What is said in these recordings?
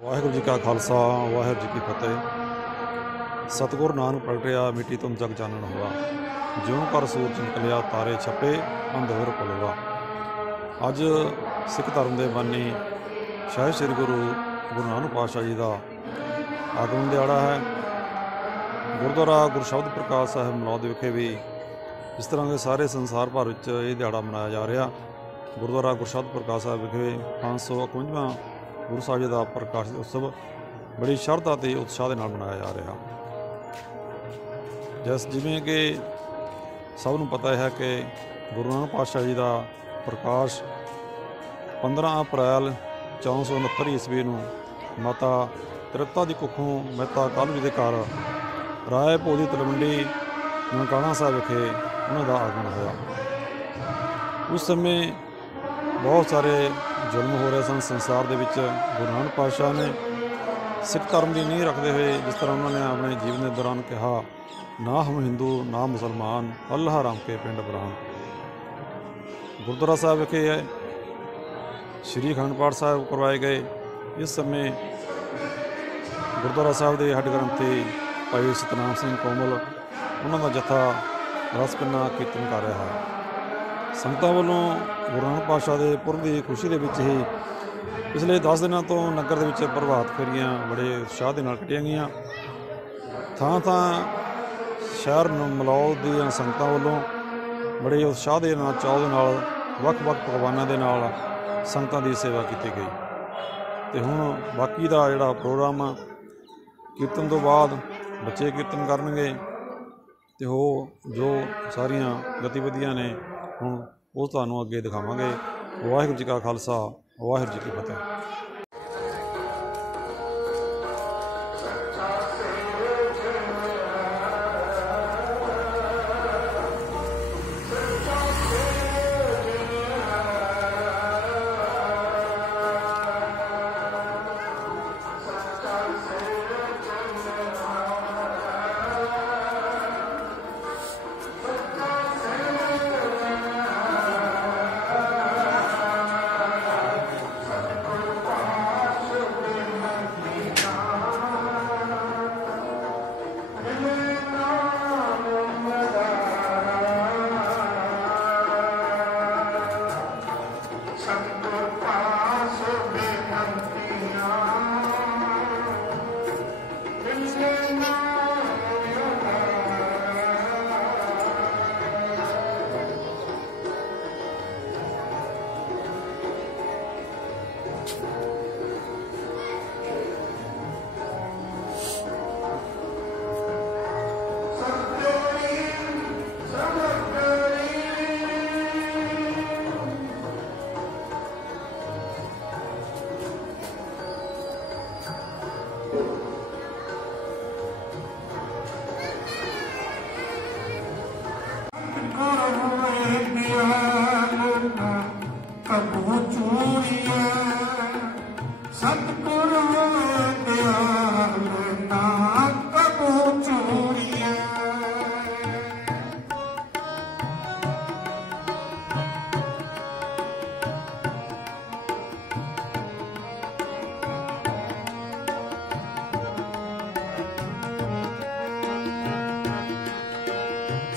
वाहिगुरू जी का खालसा वाहिगुरू जी की फतेह। सतगुर नानक प्रगटिया मिट्टी तुम जग जानन हुआ, ज्यों कर सूरज निकलिया तारे छपे अंधेर पुलवा। अज सिख धर्म के बानी शायद श्री गुरु नानक पातशाह जी का आगमन दिहाड़ा है। गुरुद्वारा गुरु शब्द प्रकाश साहिब मलौद विखे भी इस तरह के सारे संसार भर में यह दिहाड़ा मनाया जा रहा। गुरुद्वारा गुरु शब्द प्रकाश साहिब विखे 551वां गुरु साहिब जी का प्रकाश उत्सव बड़ी शरधा ते उत्साह के नाल मनाया जा रहा। जिमें कि सब नूं पता है कि गुरु नानक पातशाह जी का प्रकाश 15 अप्रैल 1469 ईस्वी नूं माता तृप्ता की कुखों मेहता कालू जी के घर राय भोली तलवंडी ननकाणा साहिब विखे उन्हां दा आगमन होया। उस समय बहुत सारे जुल्म हो रहे सन संसार के विच। गुरु नानक पातशाह ने सिख धर्म की नींह रखते हुए जिस तरह उन्होंने अपने जीवन के दौरान कहा, ना हम हिंदू ना मुसलमान, अल्लाह राम के पिंड बरान। गुरुद्वारा साहिब विखे श्री अखंड पाठ साहिब करवाए गए। इस समय गुरुद्वारा साहिब के हेड ग्रंथी भाई सतनाम सिंह कोमल उन्होंने जत्था रसपन्ना कीर्तन कर रहा है। संगतां वालों गुरु नानक पातशाह के पुरब की खुशी के विच ही पिछले 10 दिनों तो नगर के विच प्रभात फेरियां बड़े उत्साह के नाल कट्टियां गईयां। थां थां शहर मलौद दी संगतां वालों बड़े उत्साह के नाल चाव दे नाल वख-वख पकवानां दे नाल संगतां की सेवा की गई। तो हुण बाकी का जिहड़ा प्रोग्राम कीर्तन तो बाद बच्चे कीर्तन करनगे ते हो जो सारियां गतिविधियां ने हुण वो तुहानूं अगे दिखावांगे। वाहिगुरू जी का खालसा वाहिगुरू जी की फतेह।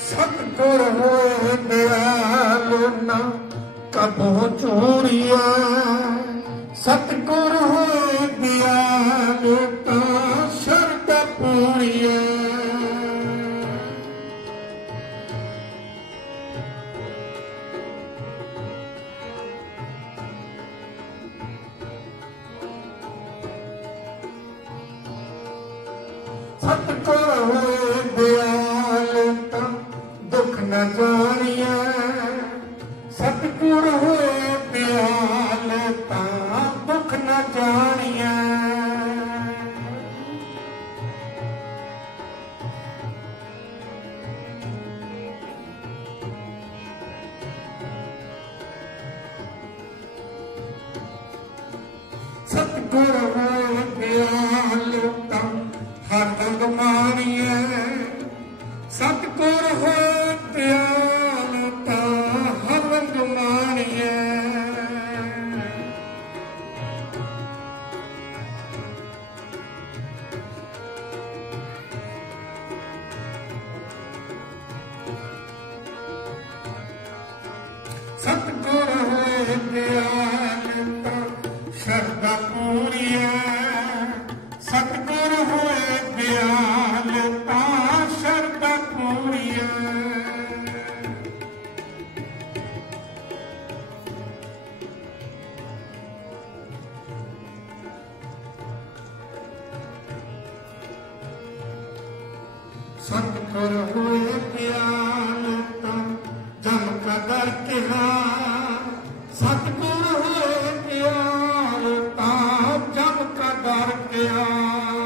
सतगुर होए दयालु ना कबो चूड़िया। सतगुर होए दयालु ता शरत पूरिया। सतगुर होए दयालु ता दुख न जानिया। सतगुर होए दयालु ता दुख न जानिया। सतगुर होए दयालु ता हर अंग मानिया। सतगुर होए दयालु सतगुर होए ज्ञान ता जम कदर किहा सतगुर होए ज्ञान ता जम कदर किहा